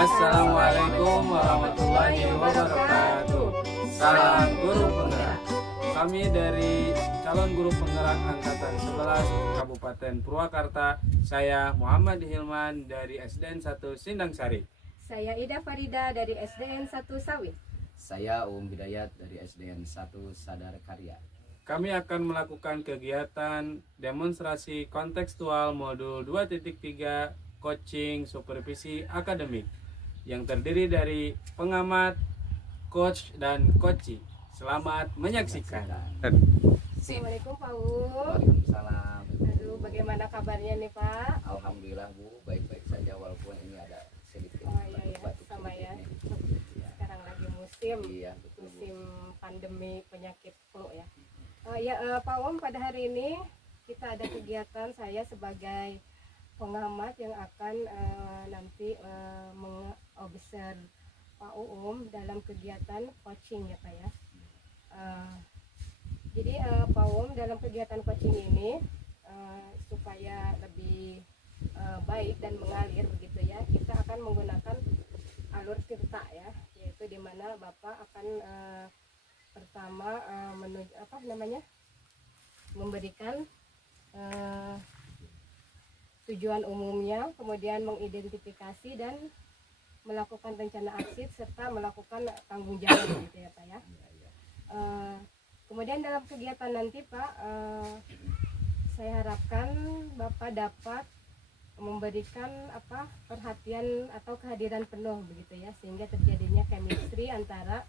Assalamualaikum warahmatullahi wabarakatuh. Salam guru penggerak. Kami dari calon guru penggerak angkatan 11 Kabupaten Purwakarta. Saya Muhammad Hilman dari SDN 1 Sindang Sari. Saya Ida Farida dari SDN 1 Sawit. Saya Bidayat dari SDN 1 Sadar Karya. Kami akan melakukan kegiatan demonstrasi kontekstual modul 2.3 coaching supervisi akademik yang terdiri dari pengamat, coach, dan coachee. Selamat menyaksikan. Assalamualaikum Pak U. Waalaikumsalam. Aduh, bagaimana kabarnya nih Pak? Alhamdulillah Bu, baik-baik saja walaupun ini ada sedikit Oh iya ya, batuk-batuk sama ya. sedikit nih. Sekarang lagi musim Iya, betul Bu. musim pandemi penyakit flu ya. Pak Om, pada hari ini kita ada kegiatan saya sebagai pengamat yang akan nanti mengobserv Pak Uum dalam kegiatan coaching ya Pak ya. Jadi Pak Uum dalam kegiatan coaching ini supaya lebih baik dan mengalir begitu ya, kita akan menggunakan alur tirta ya, yaitu di mana Bapak akan pertama memberikan tujuan umumnya, kemudian mengidentifikasi dan melakukan rencana aksi serta melakukan tanggung jawab gitu ya Pak ya. Kemudian dalam kegiatan nanti Pak, saya harapkan Bapak dapat memberikan perhatian atau kehadiran penuh begitu ya, sehingga terjadinya chemistry antara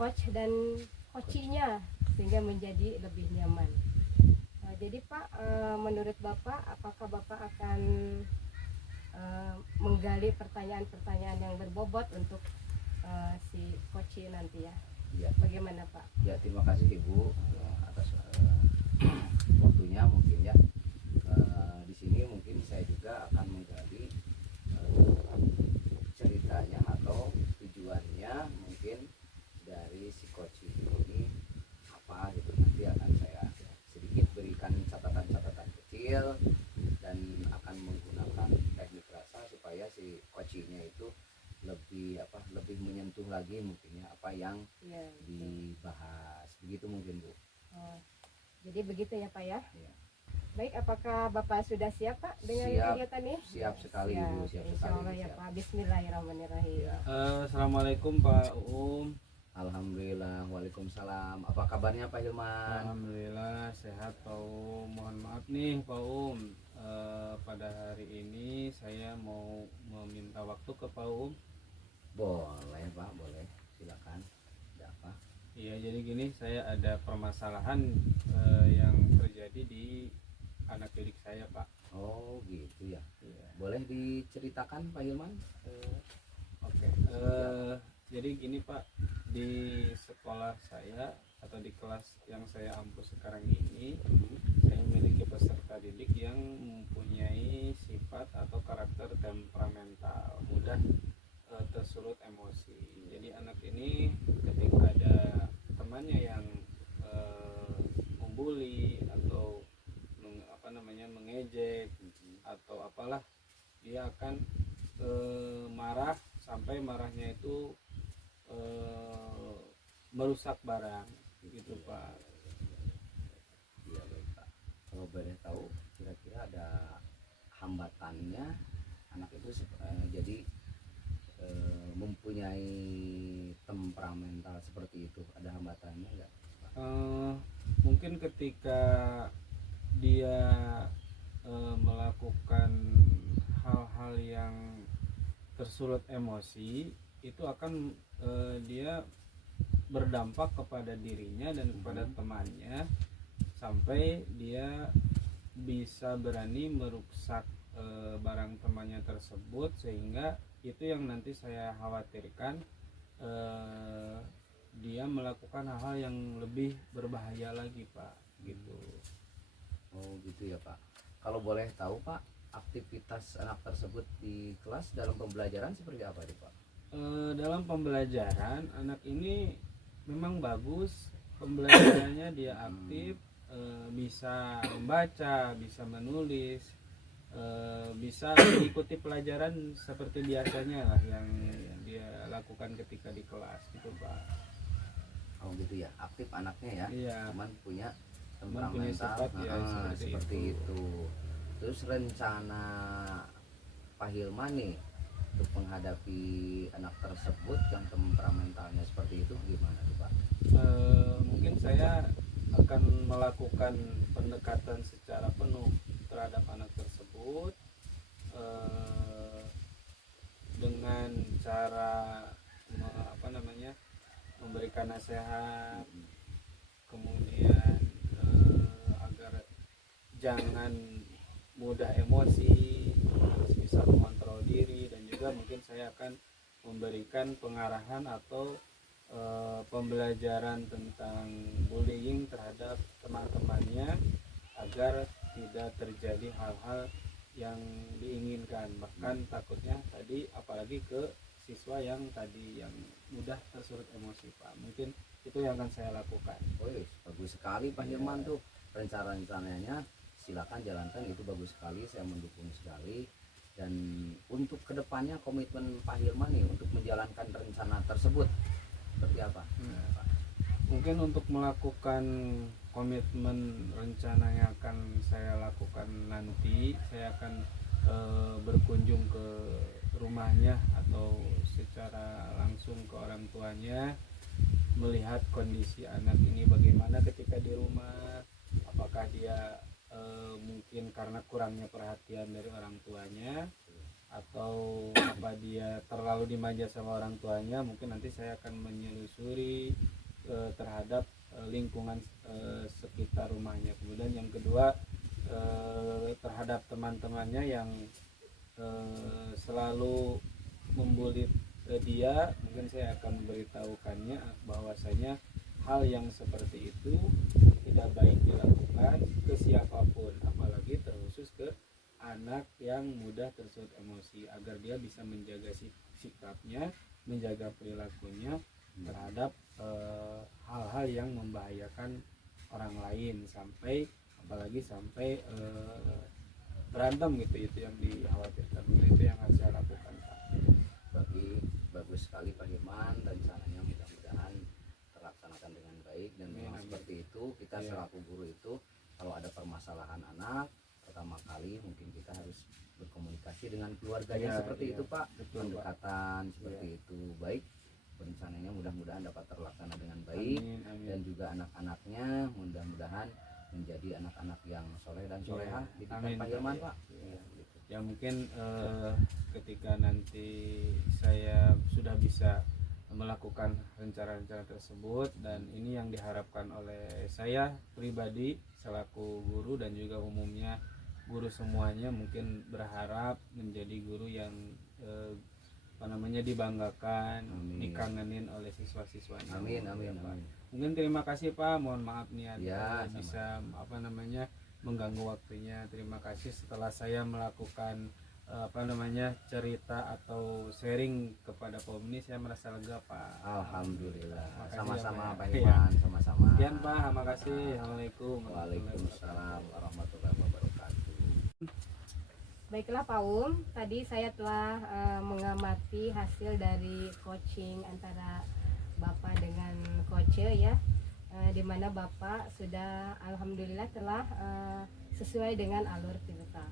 coach dan coachee-nya sehingga menjadi lebih nyaman. Jadi Pak, menurut Bapak, apakah Bapak akan menggali pertanyaan-pertanyaan yang berbobot untuk si coachee nanti ya? Ya. Bagaimana Pak? Ya, terima kasih Ibu atas waktunya mungkin ya. Di sini mungkin saya juga akan menggali ceritanya atau tujuannya mungkin dari si coaching ini apa gitu. Nanti akan saya sedikit berikan catatan-catatan kecil dan akan menggunakan teknik rasa supaya si coachingnya itu lebih menyentuh lagi mungkin ya apa yang dibahas begitu mungkin Bu. Jadi begitu ya Pak ya. Ya. Baik, apakah Bapak sudah siap Pak dengan kegiatan ini? Siap sekali Bu, siap Insya Allah sekali. ya Pak. Bismillahirrahmanirrahim. Ya. Assalamualaikum Pak Uum. Alhamdulillah, waalaikumsalam. Apa kabarnya Pak Hilman? Alhamdulillah sehat Pak Uum. Mohon maaf nih Pak Uum, pada hari ini saya mau meminta waktu ke Pak Uum. Boleh Pak, boleh. Silakan. Ada apa? Iya, jadi gini, saya ada permasalahan yang terjadi di anak didik saya Pak. Oh gitu ya. Iya. Boleh diceritakan Pak Hilman? Oke. Jadi gini Pak, di sekolah saya atau di kelas yang saya ampu sekarang ini, saya memiliki peserta didik yang mempunyai sifat atau karakter temperamental, mudah tersulut emosi. Jadi anak ini ketika ada temannya yang membuli atau mengejek atau apalah, dia akan marah sampai marahnya itu merusak barang gitu Pak. Iya baik Pak. Kalau boleh tahu kira-kira ada hambatannya anak itu jadi mempunyai temperamental seperti itu, ada hambatannya enggak? Mungkin ketika dia melakukan hal-hal yang tersulut emosi, itu akan dia berdampak kepada dirinya dan kepada temannya sampai dia bisa berani merusak barang temannya tersebut, sehingga itu yang nanti saya khawatirkan dia melakukan hal-hal yang lebih berbahaya lagi Pak gitu. Oh gitu ya Pak. Kalau boleh tahu Pak, aktivitas anak tersebut di kelas dalam pembelajaran seperti apa nih Pak? Dalam pembelajaran anak ini memang bagus, pembelajarannya dia aktif, bisa membaca, bisa menulis, bisa mengikuti pelajaran seperti biasanya lah yang dia lakukan ketika di kelas gitu Pak. Oh gitu ya, aktif anaknya ya, Iya. cuman punya Cuman punya temperamental sifat ya seperti itu. Terus rencana Pak Hilman nih untuk menghadapi anak tersebut yang temperamentalnya seperti itu gimana tuh Pak? Mungkin saya akan melakukan pendekatan secara penuh terhadap anak tersebut dengan cara memberikan nasihat, kemudian agar jangan mudah emosi, harus bisa mengontrol diri, dan juga mungkin saya akan memberikan pengarahan atau pembelajaran tentang bullying terhadap teman-temannya agar tidak terjadi hal-hal yang diinginkan, bahkan takutnya tadi apalagi ke siswa yang tadi yang mudah tersulut emosi Pak. Mungkin itu yang akan saya lakukan. Wih, bagus sekali Pak Hilman tuh rencana-rencananya, silakan jalankan, itu bagus sekali, saya mendukung sekali. Dan untuk kedepannya komitmen Pak Hilman nih untuk menjalankan rencana tersebut seperti apa? Pak? Mungkin untuk melakukan komitmen rencana yang akan saya lakukan nanti, saya akan berkunjung ke rumahnya atau secara langsung ke orang tuanya, melihat kondisi anak ini bagaimana ketika di rumah, apakah dia mungkin karena kurangnya perhatian dari orang tuanya, atau apa dia terlalu dimanja sama orang tuanya. Mungkin nanti saya akan menyelusuri terhadap lingkungan sekitar rumahnya. Kemudian yang kedua, terhadap teman-temannya yang selalu membuli dia, mungkin saya akan memberitahukannya bahwasanya hal yang seperti itu tidak baik dilakukan ke siapapun, apalagi terkhusus ke anak yang mudah tersulut emosi, agar dia bisa menjaga sikapnya, menjaga perilakunya terhadap hal-hal yang membahayakan orang lain, sampai apalagi sampai berantem gitu. Itu yang dikhawatirkan, itu yang harus saya lakukan Pak. Bagus sekali Pak Hilman, rencananya mudah-mudahan terlaksanakan dengan baik. Dan memang seperti itu, kita selaku guru itu kalau ada permasalahan anak, pertama kali mungkin kita harus berkomunikasi dengan keluarganya seperti itu Pak. Betul, pendekatan Pak. seperti itu baik. Rencananya mudah-mudahan dapat terlaksana dengan baik. Amin. Dan juga anak-anaknya mudah-mudahan menjadi anak-anak yang soleh dan solehah di depan Pak Hilman Pak. Ya mungkin ketika nanti saya sudah bisa melakukan rencana-rencana tersebut, dan ini yang diharapkan oleh saya pribadi selaku guru dan juga umumnya guru semuanya, mungkin berharap menjadi guru yang dibanggakan, dikangenin oleh siswa-siswanya. Amin. Mungkin terima kasih Pak, mohon maaf nih ya, bisa mengganggu waktunya. Terima kasih. Setelah saya melakukan cerita atau sharing kepada Pak ini, saya merasa lega Pak. Alhamdulillah. Makasih Sama-sama ya, Pak Hilman, sama-sama. Sekian Pak, terima kasih. Assalamualaikum. Waalaikumsalam warahmatullahi wabarakatuh. Baiklah Pak tadi saya telah mengamati hasil dari coaching antara Bapak dengan coach ya, di mana Bapak sudah alhamdulillah telah sesuai dengan alur kita.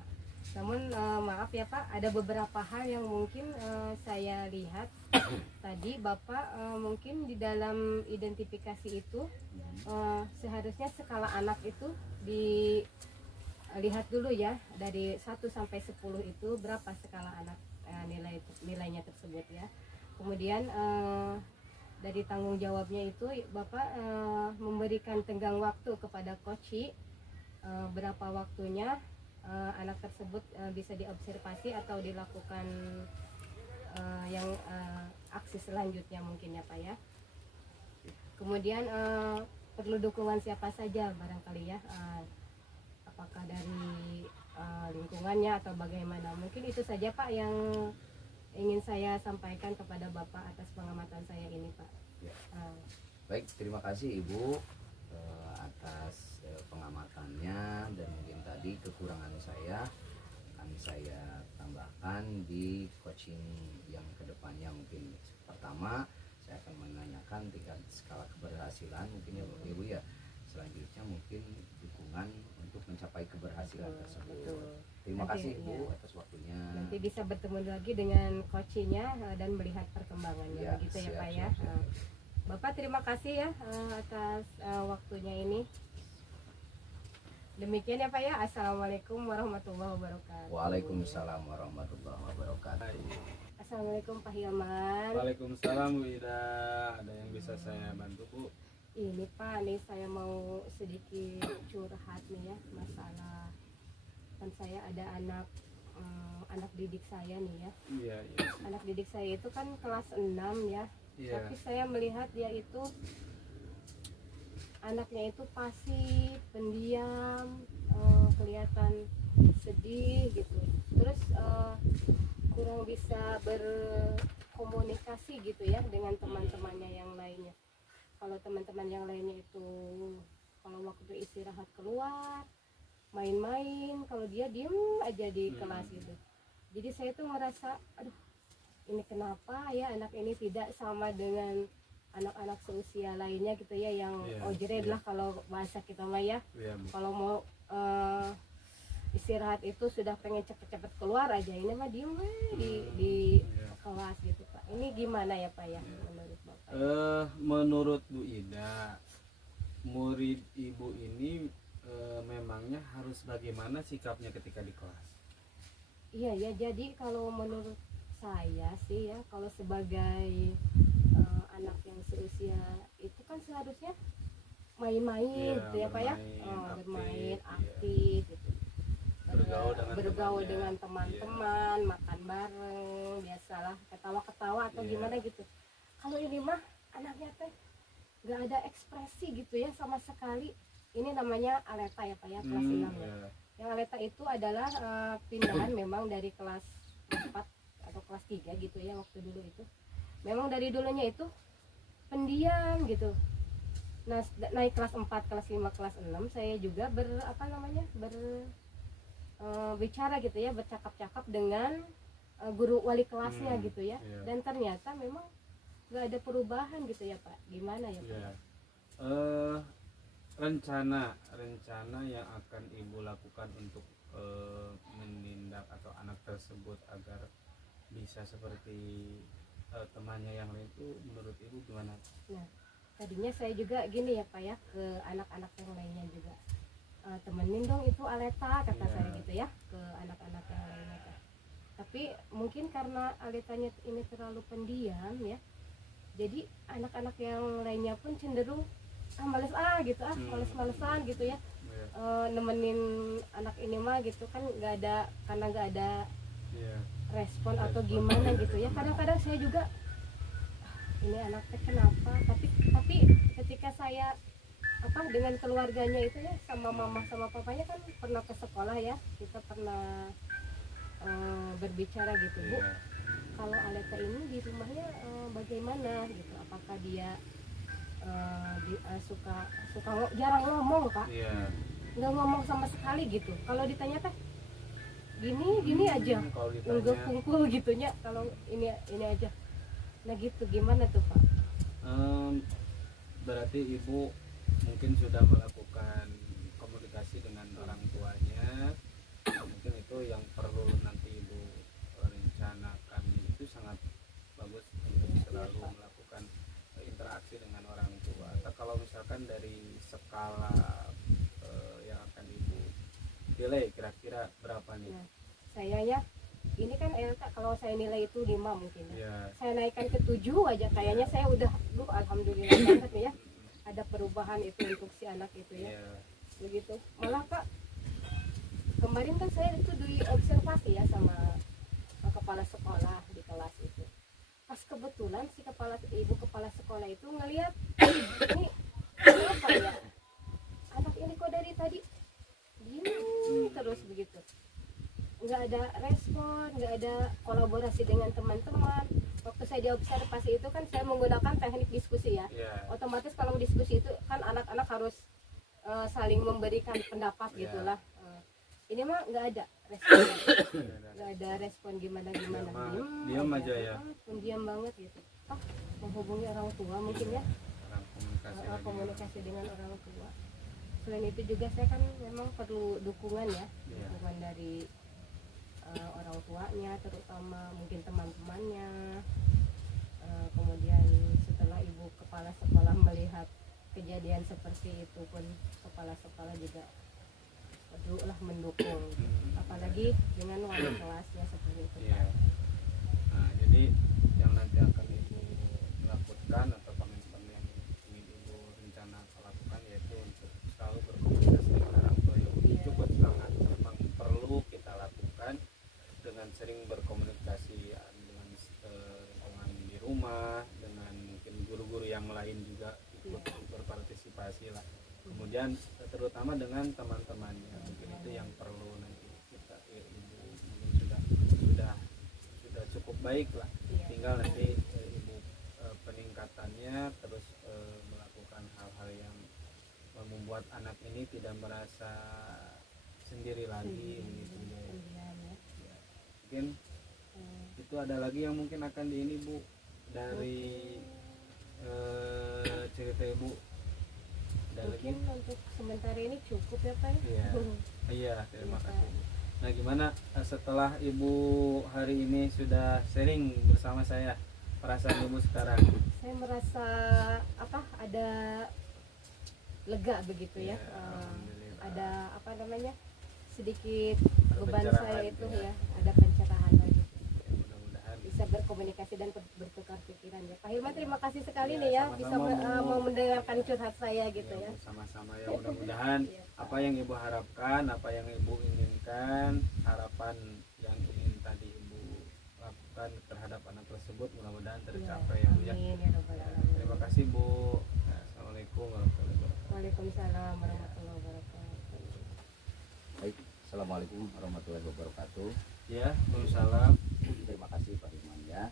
Namun maaf ya Pak, ada beberapa hal yang mungkin saya lihat tadi Bapak mungkin di dalam identifikasi itu seharusnya skala anak itu dilihat dulu ya, dari 1 sampai 10 itu berapa skala anak nilainya tersebut ya. Kemudian dari tanggung jawabnya itu Bapak memberikan tenggang waktu kepada coach, berapa waktunya anak tersebut bisa diobservasi atau dilakukan yang aksi selanjutnya mungkin ya Pak ya. Kemudian perlu dukungan siapa saja barangkali ya, apakah dari lingkungannya atau bagaimana. Mungkin itu saja Pak yang ingin saya sampaikan kepada Bapak atas pengamatan saya ini Pak. Baik, terima kasih Ibu atas pengamatannya, dan mungkin tadi kekurangan saya akan saya tambahkan di coaching yang kedepannya, mungkin pertama saya akan menanyakan tingkat skala keberhasilan mungkin ya Bapak Ibu ya. Selanjutnya mungkin dukungan untuk mencapai keberhasilan tersebut. Betul. Terima Nanti, kasih Bu ya. atas waktunya. Nanti bisa bertemu lagi dengan coachnya dan melihat perkembangannya Ya, gitu ya siap, Pak ya. siap, siap. Bapak terima kasih ya atas waktunya ini. Demikian ya Pak ya. Assalamualaikum warahmatullahi wabarakatuh. Waalaikumsalam warahmatullahi wabarakatuh. Assalamualaikum Pak Hilman. Waalaikumsalam Bu Ida. Ada yang bisa saya bantu Bu? Ini Pak, nih saya mau sedikit curhat nih ya, masalah kan saya ada anak didik saya nih ya. Iya, iya. Anak didik saya itu kan kelas 6 ya. Iya. Tapi saya melihat dia itu anaknya itu pasif, pendiam, kelihatan sedih gitu. Terus kurang bisa berkomunikasi gitu ya dengan teman-temannya yang lainnya. Kalau teman-teman yang lainnya itu kalau waktu istirahat keluar main-main, kalau dia diem aja di kelas gitu. Jadi saya tuh merasa, aduh ini kenapa ya anak ini tidak sama dengan anak-anak seusia lainnya gitu ya, yang ojred lah kalau bahasa kita mah ya. Iya, Bu. Kalau mau istirahat itu sudah pengen cepet-cepet keluar aja, ini mah diem di Iya. kelas gitu Pak. Ini gimana ya Pak ya menurut Bapak? Menurut Bu Ida, murid Ibu ini memangnya harus bagaimana sikapnya ketika di kelas? Iya ya, jadi kalau menurut saya sih ya, kalau sebagai anak yang seusia itu kan seharusnya main-main gitu ya Pak ya, bermain aktif gitu. Bergaul dengan teman-teman, makan bareng, biasalah ketawa-ketawa atau gimana gitu. Kalau ini mah anaknya teh nggak ada ekspresi gitu ya sama sekali. Ini namanya aleta ya Pak ya, kelas 6 ya. Yang aleta itu adalah pindahan memang dari kelas 4 atau kelas 3 gitu ya waktu dulu itu. Memang dari dulunya itu pendiam gitu. Nah, naik kelas 4, kelas 5, kelas 6 saya juga bicara gitu ya, bercakap-cakap dengan guru wali kelasnya gitu ya. Dan ternyata memang nggak ada perubahan gitu ya Pak. Gimana ya Pak? Rencana yang akan Ibu lakukan untuk menindak atau anak tersebut agar bisa seperti temannya yang lain itu menurut Ibu gimana? Nah, tadinya saya juga gini ya Pak ya, ke anak-anak yang lainnya juga, temenin dong itu Aleta kata saya gitu ya, ke anak-anak yang lainnya Pak. Tapi mungkin karena Aletanya ini terlalu pendiam ya, jadi anak-anak yang lainnya pun cenderung males gitu, males-malesan gitu ya, nemenin anak ini mah gitu kan, karena nggak ada respon atau gimana gitu ya. Kadang-kadang saya juga ini anaknya kenapa, tapi ketika saya dengan keluarganya itu ya, sama mama sama papanya kan pernah ke sekolah ya, kita pernah berbicara gitu, Bu, kalau Aleta ini di rumahnya bagaimana gitu, apakah dia suka jarang ngomong Pak, nggak ngomong sama sekali gitu. Kalau ditanya teh gini aja, nggak kumpul gitunya, kalau ini aja. Nah gitu, gimana tuh Pak? Berarti Ibu mungkin sudah melakukan komunikasi dengan orang tuanya. Mungkin itu yang perlu nanti Ibu rencanakan, itu sangat bagus untuk selalu melakukan interaksi dengan orang tua. Atau kalau misalkan dari skala yang akan Ibu pilih, kira-kira berapa nih? Nah, saya ya ini kan kalau saya nilai itu 5 mungkin ya. Saya naikkan ke 7 aja, kayaknya saya udah alhamdulillah banget nih ya, ada perubahan itu untuk si anak itu ya. Begitu. Malah Pak, kemarin kan saya itu diobservasi ya sama kepala sekolah di kelas itu. Pas kebetulan si ibu kepala sekolah itu ngelihat, ini kenapa ya anak ini kok dari tadi diem terus begitu, nggak ada respon, nggak ada kolaborasi dengan teman-teman. Waktu saya diobservasi itu kan saya menggunakan teknik diskusi ya. Otomatis kalau diskusi itu kan anak-anak harus saling memberikan pendapat gitulah. ini mah nggak ada respon, Iya, nggak ada respon gimana gimana, Diam aja ya. pendiam banget gitu. Menghubungi orang tua mungkin ya, Orang komunikasi lagi. komunikasi dengan orang tua. Selain itu juga saya kan memang perlu dukungan ya, Iya. dukungan dari orang tuanya, terutama mungkin teman-temannya. Kemudian setelah ibu kepala sekolah melihat kejadian seperti itu pun, kepala sekolah juga perlu lah mendukung, apalagi dengan wali kelasnya seperti itu. Iya. Nah, jadi yang nanti akan ibu lakukan atau komitmen yang ingin ibu rencana lakukan yaitu untuk selalu berkomunikasi dengan orang tua yang Iya. cukup sangat memang perlu kita lakukan dengan sering berkomunikasi dengan lingkungan di rumah, dengan mungkin guru-guru yang lain juga ikut berpartisipasi lah. Kemudian terutama dengan teman-temannya, mungkin itu yang perlu nanti kita ibu mungkin sudah cukup baik lah. Iya. Tinggal nanti ibu peningkatannya terus melakukan hal-hal yang membuat anak ini tidak merasa sendiri lagi gitu ya. Kemudian ya. Ya, mungkin itu ada lagi yang mungkin akan di ini Bu dari cerita ibu. Ada lagi? Mungkin untuk sementara ini cukup ya Pak. Iya. Iya, terima Iya, kasih Pak. Bu. Nah, gimana setelah ibu hari ini sudah sharing bersama saya, perasaan ibu sekarang? Saya merasa ada lega begitu ya. Iya, alhamdulillah. Ada sedikit Ada beban pencerahan, saya itu ya. ya, ada pencerahan lagi, Ya, mudah-mudahan bisa berkomunikasi dan bertukar pikiran ya. Pak Hilman, terima kasih sekali Ya, nih ya, sama-sama, bisa Bu. mau mendengarkan curhat saya gitu ya, ya. Bu, sama-sama ya, mudah-mudahan Iya, Pak. apa yang ibu harapkan, apa yang ibu inginkan, harapan yang ingin tadi ibu lakukan terhadap anak tersebut mudah-mudahan tercapai ya Bu ya. Amin ya Rabbal Alamin. Terima kasih Bu. Ya, Assalamualaikum warahmatullahi wabarakatuh. Waalaikumsalam warahmatullahi wabarakatuh. Baik, assalamualaikum warahmatullahi wabarakatuh. Ya, Waalaikumsalam. Terima kasih Pak Dirman ya.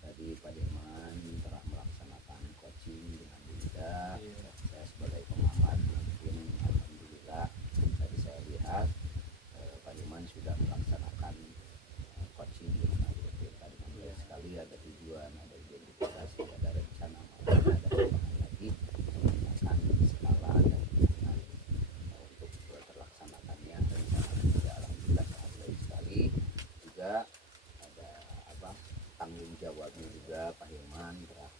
Tadi Pak Dirman telah melaksanakan coaching dengan Dinda. Iya. Saya sebagai pengamat mungkin alhamdulillah tadi saya lihat Pak Dirman sudah melaksanakan coaching dengan ADP. Tadi dengan sekali ada tujuan, ada identifikasi, ada rencana, ada pengembangan lagi menggunakan skala dan hitungan untuk terlaksanakannya. Rencana alhamdulillah sangat baik sekali. Juga ada tanggung jawabnya juga Pak Hilman telah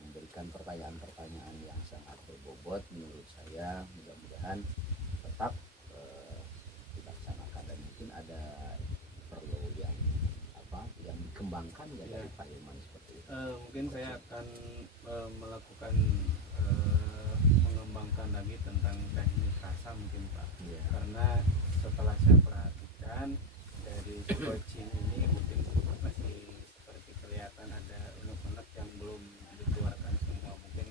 memberikan pertanyaan-pertanyaan yang sangat berbobot menurut saya. Mudah-mudahan tetap dilaksanakan dan mungkin ada perlu yang yang dikembangkan ya dari Pak Hilman seperti itu. Mungkin saya akan melakukan mengembangkan lagi tentang teknik rasa mungkin Pak. Iya. Karena setelah saya perhatikan dari coaching ini mungkin masih seperti kelihatan ada unek-unek yang belum dikeluarkan semua. Mungkin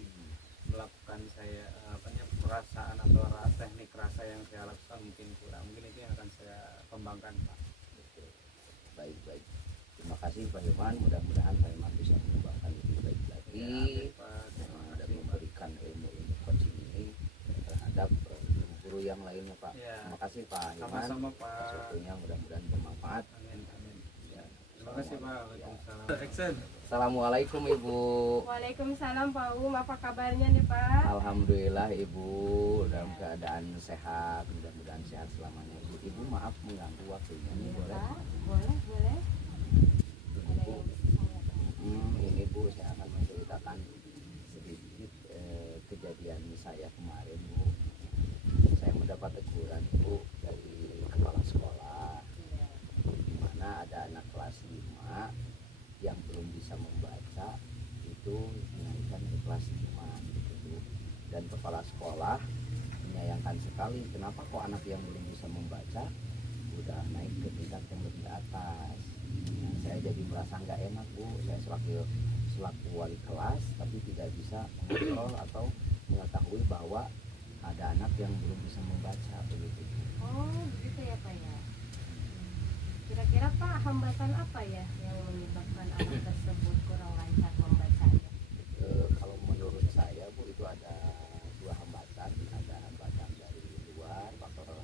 melakukan saya perasaan atau teknik rasa yang saya lakukan mungkin kurang. Mungkin itu yang akan saya kembangkan Pak. Betul. Baik. Terima kasih Pak Hilman. Mudah-mudahan Pak Hilman bisa mengembangkan lebih baik lagi Ya, Pak. Terima dan kasih Pak. memberikan ilmu-ilmu coaching ini terhadap guru yang lainnya Pak. Ya. Terima kasih Pak Hilman. Sama-sama Atas Pak. waktunya mudah-mudahan bermanfaat. Amin. Ya. Terima kasih Pak. Waalaikumsalam. Action. Assalamualaikum Ibu. Waalaikumsalam Pak apa kabarnya nih Pak? Alhamdulillah Ibu dalam keadaan sehat. Mudah-mudahan sehat selamanya Ibu. Ibu maaf mengganggu waktunya nih, Iya, boleh? Pak, boleh. Ada Ibu, yang bisa saya bantu? ini Bu saya akan menceritakan sedikit kejadian saya kemarin Bu. Saya mendapat teguran Bu dari kepala sekolah Iya. di mana ada anak kelas 5 yang belum bisa membaca itu dinaikkan ke kelas 5 gitu Bu. Dan kepala sekolah menyayangkan sekali kenapa kok anak yang belum bisa membaca udah naik ke tingkat yang lebih atas. Nah, saya jadi merasa nggak enak Bu, saya selaku wali kelas tapi tidak bisa mengontrol atau mengetahui bahwa ada anak yang belum bisa membaca begitu. Oh begitu ya Pak ya. Kira-kira Pak hambatan apa ya yang menyebabkan anak tersebut kurang lancar membacanya? Kalau menurut saya Bu itu ada dua hambatan, ada hambatan dari luar, faktor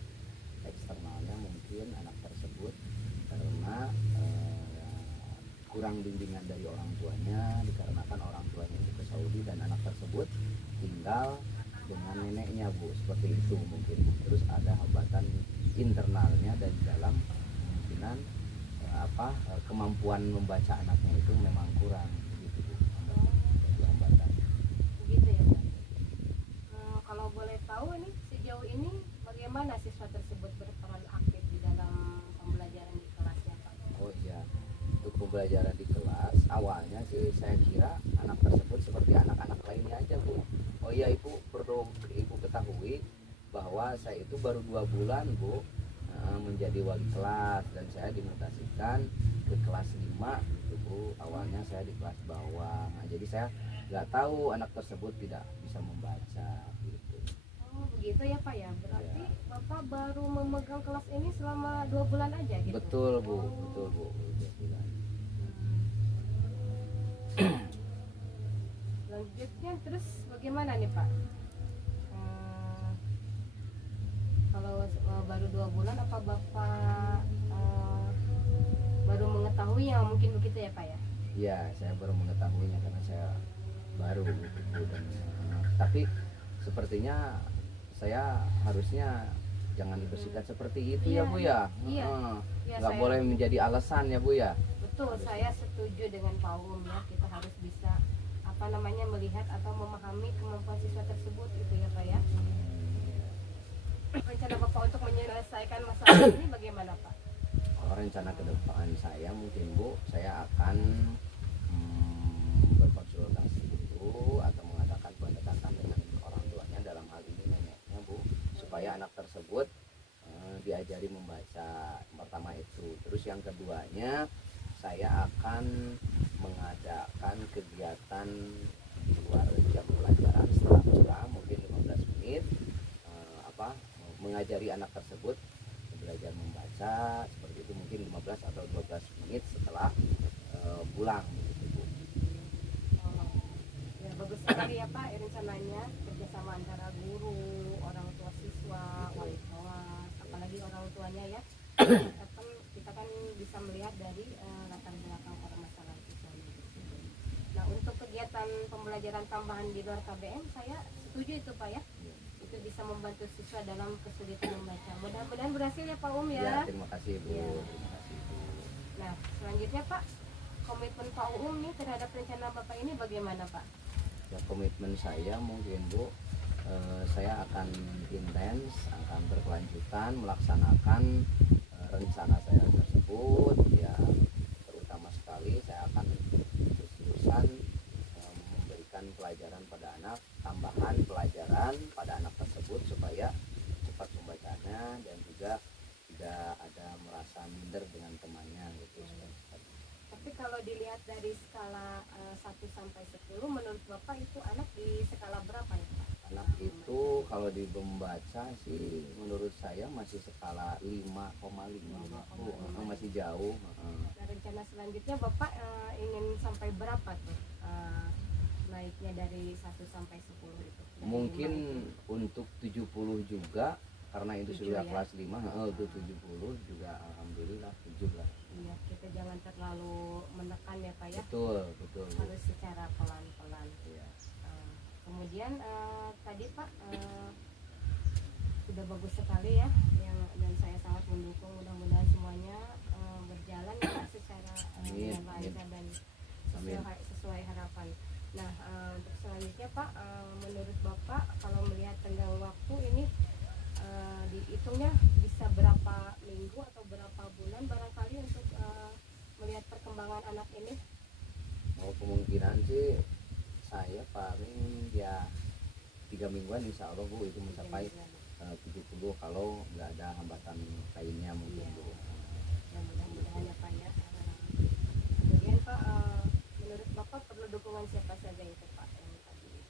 eksternalnya mungkin kurang bimbingan dari orang tuanya, dikarenakan orang tuanya itu ke Saudi dan anak tersebut tinggal dengan neneknya Bu, seperti itu mungkin. Terus ada hambatan internalnya dan dalam kemungkinan kemampuan membaca anaknya itu memang kurang gitu Bu. Jadi hambatan. Begitu ya Pak. Kalau boleh tahu ini sejauh ini bagaimana siswa tersebut berperan aktif di dalam pembelajaran di kelasnya Pak? Oh iya, untuk pembelajaran di kelas awalnya sih saya kira anak tersebut seperti anak-anak lainnya aja Bu. Oh iya ibu ketahui bahwa saya itu baru 2 bulan Bu menjadi wali kelas dan saya dimutasikan ke kelas 5 gitu Bu. Awalnya saya di kelas bawah. Nah, jadi saya nggak tahu anak tersebut tidak bisa membaca gitu. Oh begitu ya Pak ya, berarti Ya. Bapak baru memegang kelas ini selama 2 bulan aja gitu? Betul Bu, Oh. betul Bu, 2 bulan. Selanjutnya terus bagaimana nih Pak? Kalau baru 2 bulan apa Bapak baru mengetahui ya mungkin begitu ya Pak ya? Iya, saya baru mengetahuinya karena saya baru gitu Bu. Dan, tapi sepertinya saya harusnya jangan dibersihkan seperti itu Iya, ya Bu ya. iya. Ya, Nggak saya- boleh menjadi alasan ya Bu ya. Betul, saya setuju dengan Pak Um ya. Kita harus bisa melihat atau memahami kemampuan siswa tersebut gitu ya Pak ya. Rencana Bapak untuk menyelesaikan masalah ini bagaimana Pak? Kalau rencana ke depan saya mungkin Bu, saya akan berkonsultasi dulu atau mengadakan pendekatan dengan orang tuanya, dalam hal ini neneknya Bu, supaya anak tersebut diajari membaca. Pertama itu. Terus yang keduanya saya akan mengadakan kegiatan di luar jam pelajaran setelah mungkin 15 menit mengajari anak tersebut belajar membaca seperti itu, mungkin 15 atau 12 menit setelah pulang gitu Bu. Ya bagus sekali ya Pak rencananya, kerjasama antara guru, orang tua siswa, wali kelas, apalagi orang tuanya ya. Kita kan bisa melihat dari latar belakang permasalahan siswa ini. Nah untuk kegiatan pembelajaran tambahan di luar KBM saya setuju itu Pak ya. Itu bisa membantu siswa dalam kesulitan membaca. Mudah-mudahan berhasil ya Pak Um Ya, ya. terima kasih Bu. Ya. Terima kasih Bu. Nah selanjutnya Pak, komitmen Pak Um nih terhadap rencana Bapak ini bagaimana Pak? Ya, komitmen saya mungkin Bu, saya akan intens, akan berkelanjutan melaksanakan rencana saya tersebut. Ya, terutama sekali saya akan terus-terusan memberikan pelajaran pada anak, tambahan pelajaran pada anak tersebut supaya cepat membacanya dan juga tidak ada merasa minder dengan temannya gitu. Tapi kalau dilihat dari skala 1 sampai 10 menurut Bapak itu anak di skala berapa ya Pak? Anak itu kalau di membaca sih menurut saya masih skala 5,5 Bu, masih jauh. Nah, rencana selanjutnya Bapak ingin sampai berapa tuh naiknya dari 1 sampai 10 itu? Dari Mungkin 5 itu. untuk 70 juga karena itu 7 sudah ya? kelas 5, untuk 70 juga alhamdulillah 7 lah. Iya, kita jangan terlalu menekan ya Pak ya. Betul, betul Bu. Harus secara pelan-pelan. Iya. Kemudian tadi Pak sudah bagus sekali ya dan saya sangat mendukung, mudah-mudahan semuanya berjalan ya Pak, secara Amin, dengan lancar dan sesuai harapan. Nah untuk selanjutnya Pak, menurut Bapak kalau melihat tenggang waktu ini dihitungnya bisa berapa minggu atau berapa bulan barangkali untuk melihat perkembangan anak ini? Kemungkinan sih saya paling ya 3 mingguan insya Allah Bu itu mencapai 70 kalau nggak ada hambatan lainnya mungkin Bu. Ya mudah-mudahan ya Pak ya. Kemudian Pak, menurut Bapak perlu dukungan siapa saja itu Pak?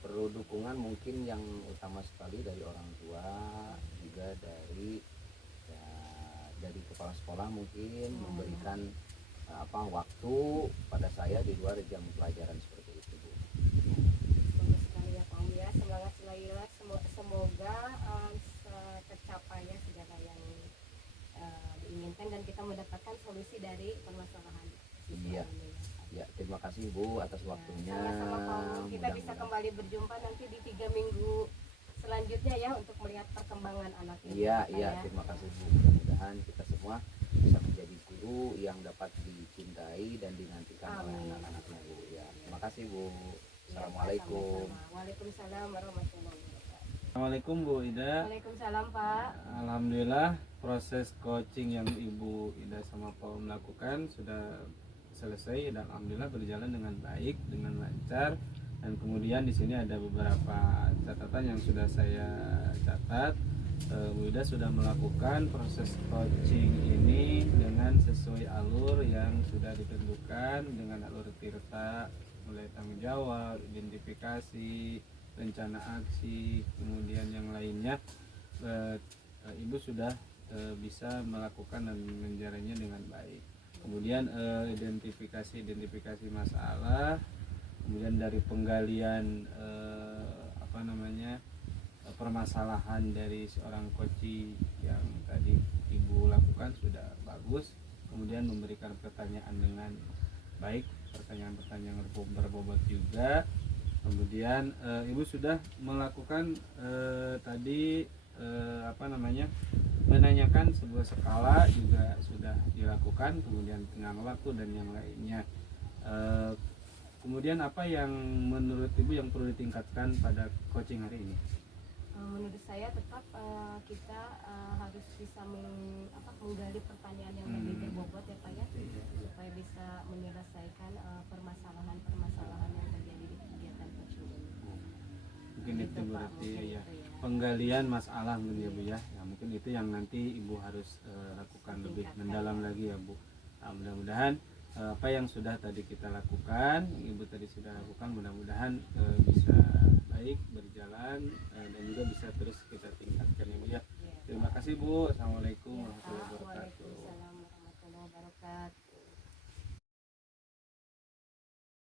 Perlu dukungan mungkin yang utama sekali dari orang tua, juga dari kepala sekolah mungkin memberikan waktu pada saya di luar jam pelajaran seperti itu Bu. Bagus sekali ya Pak Om ya, semangat selalu, semoga tercapai ya segala yang diinginkan dan kita mendapatkan solusi dari permasalahan siswa Iya. ini. Ya, terima kasih Bu atas waktunya. Sama-sama Pak Wu. Kita bisa kembali berjumpa nanti di 3 minggu selanjutnya ya untuk melihat perkembangan anak ini. Iya, Pak, iya, ya. terima kasih Bu. Mudah-mudahan kita semua bisa menjadi guru yang dapat dicintai dan dinantikan oleh Amin. anak-anaknya Bu. Ya, terima kasih Bu. Ya, Assalamualaikum. sama-sama. Waalaikumsalam warahmatullahi wabarakatuh. Assalamualaikum Bu Ida. Waalaikumsalam Pak. Alhamdulillah proses coaching yang Ibu Ida sama Pak Om lakukan sudah selesai dan alhamdulillah berjalan dengan baik, dengan lancar. Dan kemudian di sini ada beberapa catatan yang sudah saya catat. Bu Ida sudah melakukan proses coaching ini dengan sesuai alur yang sudah ditentukan, dengan alur tirta, mulai tanggung jawab, identifikasi, rencana aksi, kemudian yang lainnya. Ibu sudah bisa melakukan dan menjalaninya dengan baik. Kemudian identifikasi masalah, kemudian dari penggalian permasalahan dari seorang coach yang tadi Ibu lakukan sudah bagus. Kemudian memberikan pertanyaan dengan baik, pertanyaan-pertanyaan berbobot juga. Kemudian Ibu sudah melakukan tadi menanyakan sebuah skala juga sudah dilakukan, kemudian tenggang waktu dan yang lainnya. Kemudian apa yang menurut Ibu yang perlu ditingkatkan pada coaching hari ini? Menurut saya tetap kita harus bisa menggali pertanyaan yang lebih berbobot ya Pak ya, supaya bisa menyelesaikan permasalahan-permasalahan yang terjadi di kegiatan coaching ini. Mungkin itu Pak, berarti mungkin ya itu ya. penggalian masalah mungkin ya Bu ya. Ya mungkin itu yang nanti Ibu harus lakukan lebih mendalam lagi ya Bu. Nah, mudah-mudahan apa yang sudah tadi kita lakukan, Ibu tadi sudah lakukan, mudah-mudahan bisa baik berjalan dan juga bisa terus kita tingkatkan ya Bu ya. Terima kasih Bu. Assalamualaikum warahmatullahi wabarakatuh. Waalaikumsalam warahmatullahi wabarakatuh.